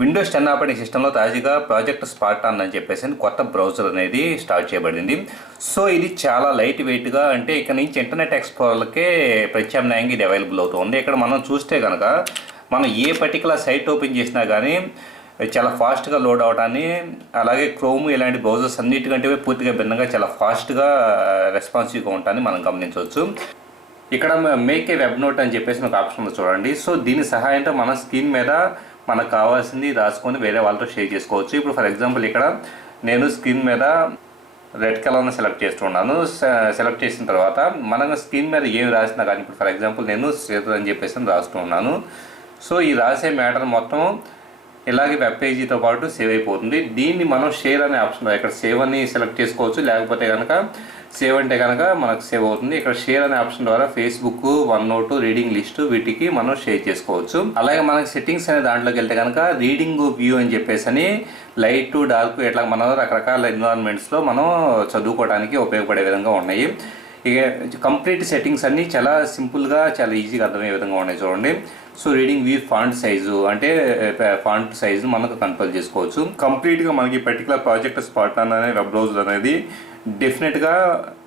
Windows ten operating సిస్టంలో తాజాగా project Spartan అని చెప్పేసి కొత్త బ్రౌజర్ అనేది స్టార్ట్ చేయబడింది. సో ఇది చాలా లైట్ వెయిట్గా అంటే ఇక్కడ నుంచి ఇంటర్నెట్ ఎక్స్ప్లోర్లకే ప్రత్యామ్నాయంగా ఇది అవైలబుల్ అవుతుంది. ఇక్కడ మనం చూస్తే కనుక మనం ఏ పర్టికులర్ సైట్ ఓపెన్ చేసినా కానీ చాలా ఫాస్ట్గా లోడ్ అవడాన్ని అలాగే క్రోమ్ ఇలాంటి బ్రౌజర్స్ అన్నిటికంటే పూర్తిగా భిన్నంగా చాలా ఫాస్ట్గా రెస్పాన్సివ్గా ఉంటాయని మనం గమనించవచ్చు. ఇక్కడ మేక్ ఏ వెబ్ నోట్ అని చెప్పేసి మీకు ఆప్షన్ ఉంది చూడండి. సో దీని సహాయంతో మన స్క్రీన్ మీద మనకు కావాల్సింది రాసుకొని వేరే వాళ్ళతో షేర్ చేసుకోవచ్చు. ఇప్పుడు ఫర్ ఎగ్జాంపుల్ ఇక్కడ నేను స్క్రీన్ మీద రెడ్ కలర్ని సెలెక్ట్ చేస్తున్నాను సెలెక్ట్ చేసిన తర్వాత మనం స్క్రీన్ మీద ఏం రాసినా కానీ ఇప్పుడు ఫర్ ఎగ్జాంపుల్ నేను శ్రీధర్ అని చెప్పేసి రాస్తున్నాను సో ఈ రాసే మ్యాటర్ మొత్తం ఇలాగే వెబ్ పేజీతో పాటు సేవ్ అయిపోతుంది. దీన్ని మనం షేర్ అనే ఆప్షన్ ఇక్కడ సేవ్ అని సెలెక్ట్ చేసుకోవచ్చు. లేకపోతే కనుక సేవ్ అంటే కనుక మనకు సేవ్ అవుతుంది. ఇక్కడ షేర్ అనే ఆప్షన్ ద్వారా Facebook one note reading list వీటికి మనం షేర్ చేసుకోవచ్చు. అలాగే మనకి సెట్టింగ్స్ అనే దాంట్లోకి వెళ్తే కనుక రీడింగ్ వ్యూ అని చెప్పేసి అని లైట్ డార్క్ ఇట్లా మనం రకరకాల ఎన్విరాన్మెంట్స్లో మనం చదువుకోవడానికి ఉపయోగపడే విధంగా ఉన్నాయి. ఇక కంప్లీట్ సెట్టింగ్స్ అన్నీ చాలా సింపుల్గా చాలా ఈజీగా అర్థమయ్యే విధంగా ఉన్నాయి చూడండి. So reading view font size అంటే eh, ఫాంట్ సైజు మనకు కంట్రోల్ చేసుకోవచ్చు. కంప్లీట్గా మనకి పర్టికులర్ ప్రాజెక్ట్ స్పాట్ అనే వెబ్ బ్రౌజర్ అనేది డెఫినెట్గా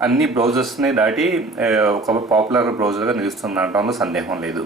అన్ని బ్రౌజర్స్ని దాటి eh, ఒక పాపులర్ బ్రౌజర్గా నిలుస్తుంది అనడంలో సందేహం లేదు.